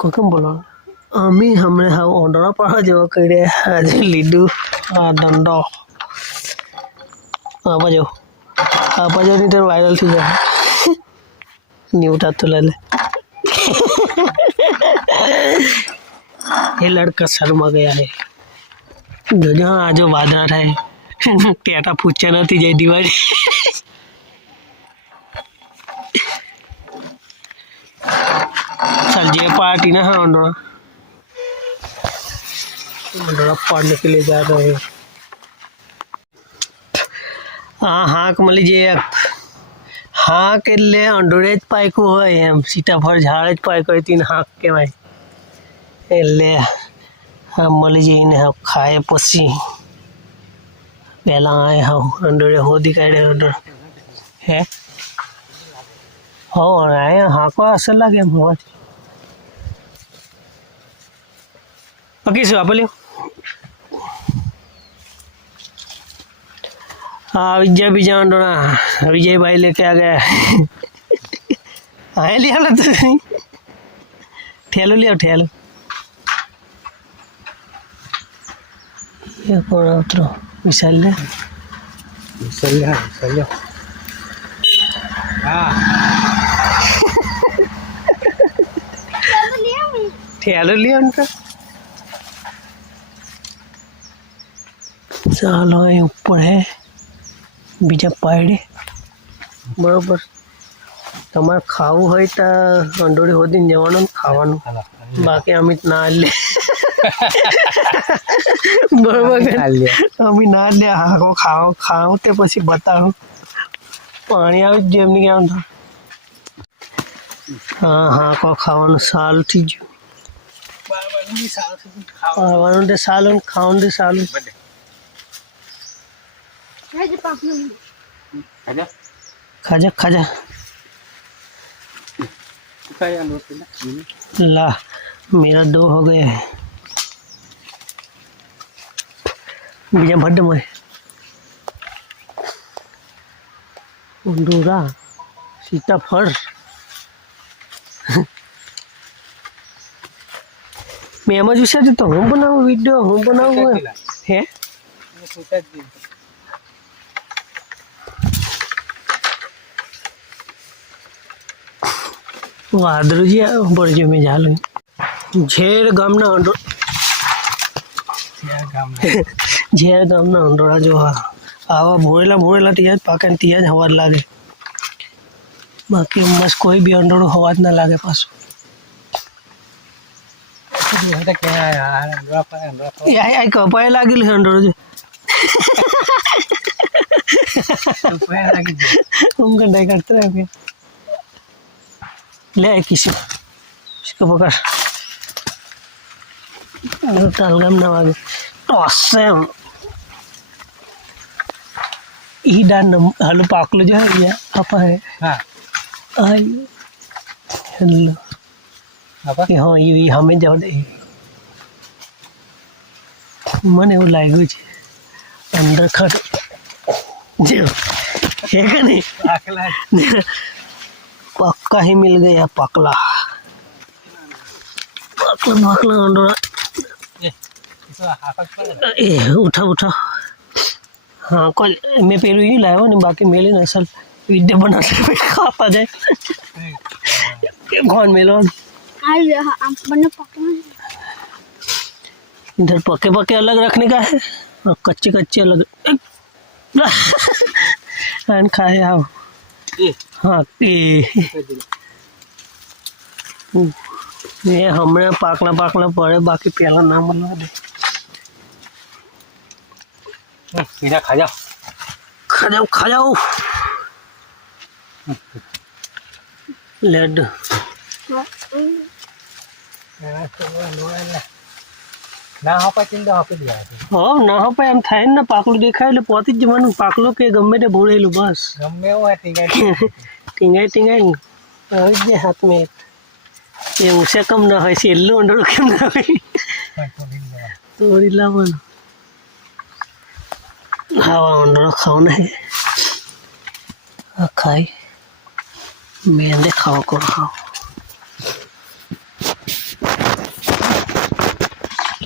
कम बोलो आमी हमने हाउ ऑनडरा पढ़ा जो करे आज लीडू आ दंडो आप जो आप जो नीटर वायरल थी जो न्यू टाइप तो लाले ये लड़का शर्मा गया है जो जहाँ आज वादा रहे त्याटा पूछना थी जय दिवाली सब्ज़ियाँ पार्टी ना हाँ, हाँ। डोड़ा पढ़ने के लिए जा रहे हैं। हाँ हाँक मान लीजिए हाँ के ले अंडोरेज पाइक हो हम भर झाड़े पाइक है तीन हाँ के भाई। ले हम मान लीजिए इन्हें हम खाए पसी। पहला आए हम अंडोरे हो दिखाई दे अंडोर है और आए हाँको असर लगे पकी से वापस लियो हाँ विजय भी जान दो ना विजय भाई लेके आ गया। हाँ लिया ना तू? ठेलो लिया ठेलो। ये कौन है उतरो? विशाल ने विशाल ने विशाल हाँ, ने हाँ। ठेलो लिया उनका। ચાલો એ ઉપર હે બીજા પાયડે. બરોબર. તમારે ખાવું હોય તો અંડોળી હોદીને જવાનું ને ખાવાનું. બાકી અમિત ના લે. બરોબર અમે ના લે. હાકો ખાઓ ખાઓ તે પછી બતાવો. પાણી આવી જ એમની કેમ તો. હા હાકો ખાવાનું સારું થઈ ગયું. ખાવાનું. તે સારું ને ખાવાનું તે સારું. Ada? ખાજા ખાજા Kayak anu tidak. Ini. ला मेरा दो हो गए हैं बीजा भड्ड में अंडूरा सीताफल મેં એમાં જ વિચાર્યું તો હું બનાવું વિડીયો હું બનાવું એમ. હે Ini susah di. વાદળજી આવ્યો પડજો મેં ચાલુ ઝેર ગામના અંડો Ya gambar. ઝેર ગામના અંડોળા જો હા આવા ભોળેલા ભોળેલા ત્યાં જ પાકે ને ત્યાં જ હવા જ લાગે બાકી મસ્ત કોઈ બી અંડોળો હવા જ ના લાગે પાછું Ada kayak berapa berapa. એ આ આ કપાય લાગેલું છે અંડોળો જો Supaya lagi. ले आए किसी को इसको पकड़ अरे तालगम ना आगे awesome ઈ ડાન હાલો પાકલો જો હે apa હે Nah, આયો હેલો apa? કે હા ઈ ઈ સામે જાવ દે મને એવું લાગ્યું છે અંદર ખરો જો હે કે નહીં Akhlak. पक्का ही मिल गया पकला। पकला पकला sih? ए उठा उठा। हाँ कल मैं पेरू ही लाया नहीं बाकी मेले ना असल वीडियो बनाने में खाता जाए। कौन मेलो? इधर पके पके अलग रखने का है और कच्चे कच्चे अलग। एंड खाए आओ। हाँ એ હમણાં પાકલા પાકલા પડે બાકી પેલા ના મળવા દે. બીજા ખાજા ખાજાવ ખાજાવ લેડ ના હપાય ચિંતા આપી દે હા ના હપાય એમ થાય ને પાકલું દેખાય એટલે પોતી જ જવાનું પાકલું કે ગમે તે ભૂળેલું બસ. ગમે એવું હોય ટીંગાય ટીંગાય. ટીંગાય ને. આવી જાય હાથ મેં એ ઉસે કમ ના હોય છેલ્લું અંડોળું કેમ ના હોય? તોડી લાવવાનું. આવા અંડોળો ખાવ ના ખાય. મેં ખાવ કોણ ખાવ?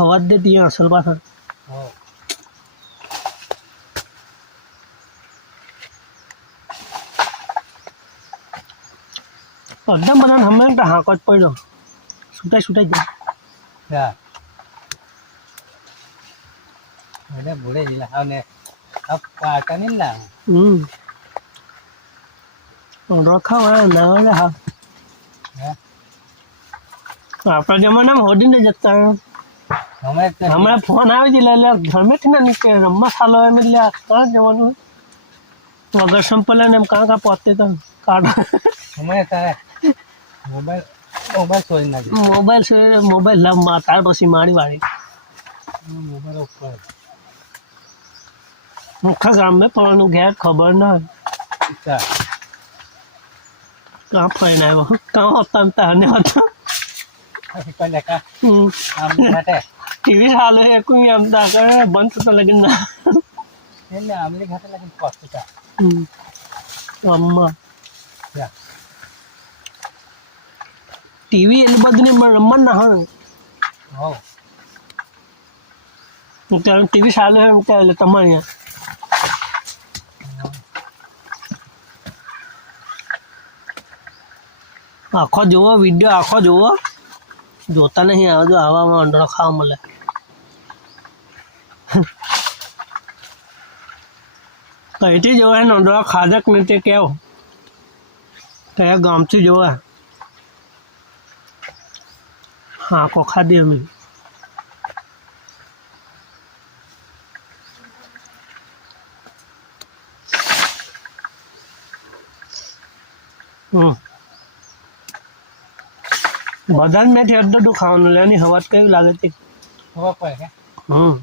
ખવા દે ત્યાં અસલ પાછળ. અડધા બધાને હમણાં તો હાંકો જ પડ્યો. છૂટાઈ છૂટાઈ જાય એટલે ભૂલે જ લાવને. પાટા નહીં લાવ. હમ. રખાવા ના હા? આપણા જમાનામાં હોડીને જતા હમણાં ફોન આવી જ એટલે ગમેથી ના નીકળે રમવા સાલો એમ એટલે આ કાં જવાનું? વગર સંપલે ને એમ કાં કાં પહોંચતે તો? કાઢ. હમણાં તારે મોબાઈલ મોબાઈલ સોઈ ના જાય મોબાઈલ છે મોબાઈલ લાવમાં તાર પછી મારી વાળી. મોબાઈલ ઉપર. મુખા ગામમાં પણ ઘેર ખબર ના હોય. કાં ફરીને આવ્યો? કાં હતા તારને હતા? હમ. આમ ઘાટે ટીવી હાલે છે કોઈ એમ તા કરે બંધ થતા લગન ના. એટલે આમલી ઘાટે લાગી કોસ્ટ તા હમ. અમ્મા ચાલ ટીવી એટલે બધું ને રમવા ના હોય હો ત્યારે ટીવી ચાલે છે એટલે તમારે આખો જોવો વીડિયો આખો જોવો જોતા નહીં આવજો આવામાં અંડો ખાવા મળે. કઈથી જોવા ને અંડળો ખાધક ને તે કેવો? કયા ગામથી જોવા હા કો ખાધી અમે. હમ. બધા જ મેં અડધું અડધું ખાવાનું લે એની હવા કેવી લાગે છે ખબર પડે કે હમ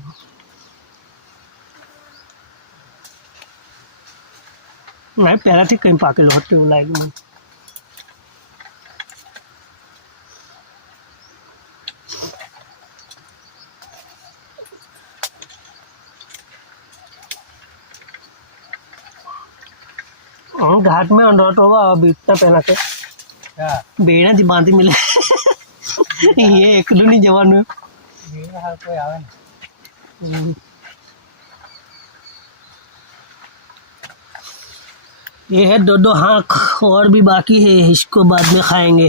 મેં પહેલાથી કંઈ પાકેલું હતું એવું લાગ્યું મને हम घाट में अंडर होगा बीतता पहला के ચાલ બેડાથી બાંધી મિલે એ એકલું નહીં જવાનું બીજું હાલ કોઈ આવે ને ये है दो दो हाँक और भी बाकी है इसको बाद में खाएंगे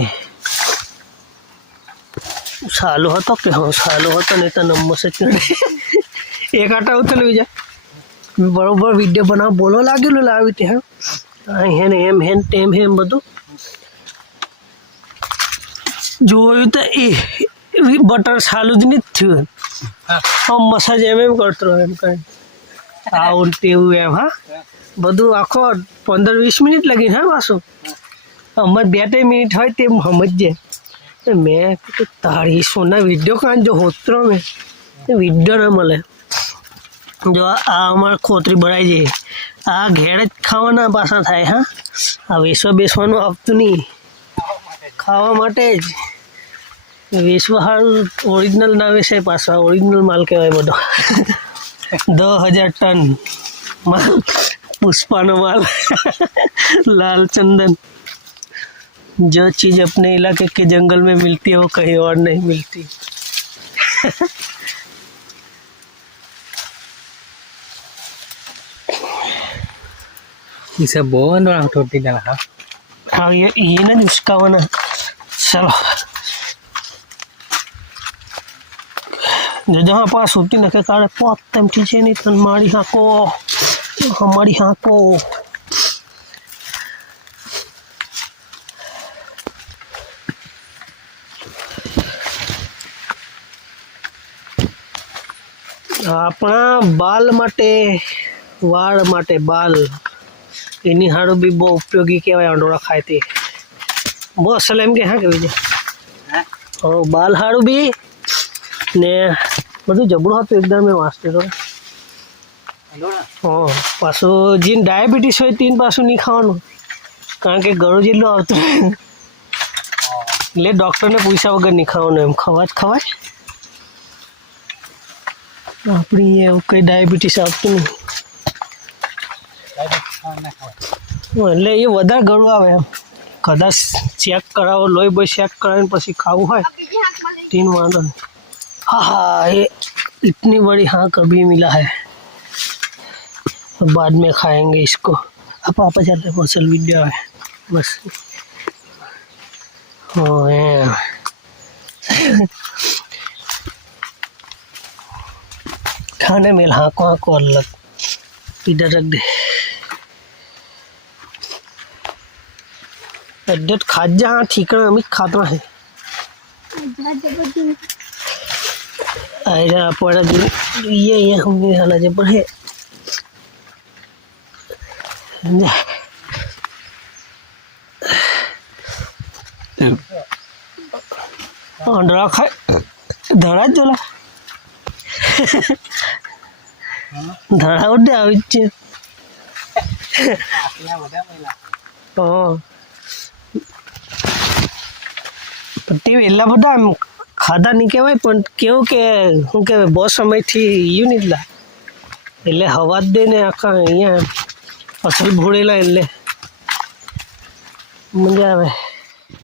સાલો હતો કે હા સાલો હતો નહીં તો નંબર જ ચડે એક આટા ઉતરવી જાય બરોબર વિડીયો બનાવ બોલો લાગેલું લાવી ત્યાં અહીં હે ને એમ હે ને તેમ હે એમ બધું જોયું તો એ બટર સાલું જ નહીં થયું આમ મસાજ એમ એમ કરતો રહ્યો એમ કઈ આવું તેવું એમ, હા? બધું આખો પંદર વીસ મિનિટ લાગી હા પાછું અમારે બે ત્રણ મિનિટ હોય તે સમજજે. મેં તારી સોના વીડિયો કાન જો હોતરો મેં. વીડિયો ના મળે. જો આ આ અમારે ખોતરી ભરાઈ જાય આ ઘેર જ ખાવાના પાછા થાય, હા? આ વેસવા બેસવાનું આપતું નહીં. ખાવા માટે જ વેસવા સારું ઓરિજિનલ ના વેચાય પાછા ઓરિજિનલ માલ કહેવાય બધો દસ હજાર ટન માલ पुष्पानो माल लाल चंदन जो चीज़ अपने इलाके के जंगल में मिलती है वो कहीं और नहीं मिलती ઈ સબ બહુ અંદરા થોડી દેલા હા हाँ ये ये ना उसका वो ચલો. જજા પાસ ઉઠી નખે કાળે પોત તેમ છે નહીં, તન મારી હાંકો. મારી હાંકો. આપણા બાલ માટે, વાળ માટે બાલ. એની હાડુ બી બહુ ઉપયોગી કહેવાય, આંડોળા ખાય તે. બહુ અસલ એમ કે હા કેવી છે હા હવે બાલ હારું બી ને બધું જબરું હતું એકદમ મેં વાંચતો હતો અંડોળા હા પાછું જેને ડાયાબિટીસ હોય તેને પાછું નહીં ખાવાનું કારણ કે ગળું જેટલું આવતું હોય. એટલે ડૉક્ટરને પૂછ્યા વગર નહીં ખાવાનું એમ ખવા જ ખવાય આપણી એવું કંઈ ડાયાબિટીસ આવતું નહીં ના ખાવા હા, એટલે એ વધારે ગળું આવે એમ કદાચ ચેક કરાવો લોહી બોય ચેક કરાવીને પછી ખાવું હોય तीन वादन हाँ हाँ ये इतनी बड़ी हाँ कभी मिला है बाद में खाएंगे इसको अब पापा चलते मसल वीडियो है बस हाँ ये खाने में हाँ को हाँ को अलग इधर रख दे एडेट खाजा हाँ ठीकना अमित खाता है अरे वाला दिन ये ये हमने हाला जब है. खाए धड़ा चला धड़ा ओ તે એટલા બધા ખાધા નહીં કહેવાય, પણ કેવું કે, શું કહેવાય, બહુ સમયથી યુનિટલા એટલે હવા જ દે ને આખા અહીંયા. અસલ ભોળેલા એટલે. મજા આવે.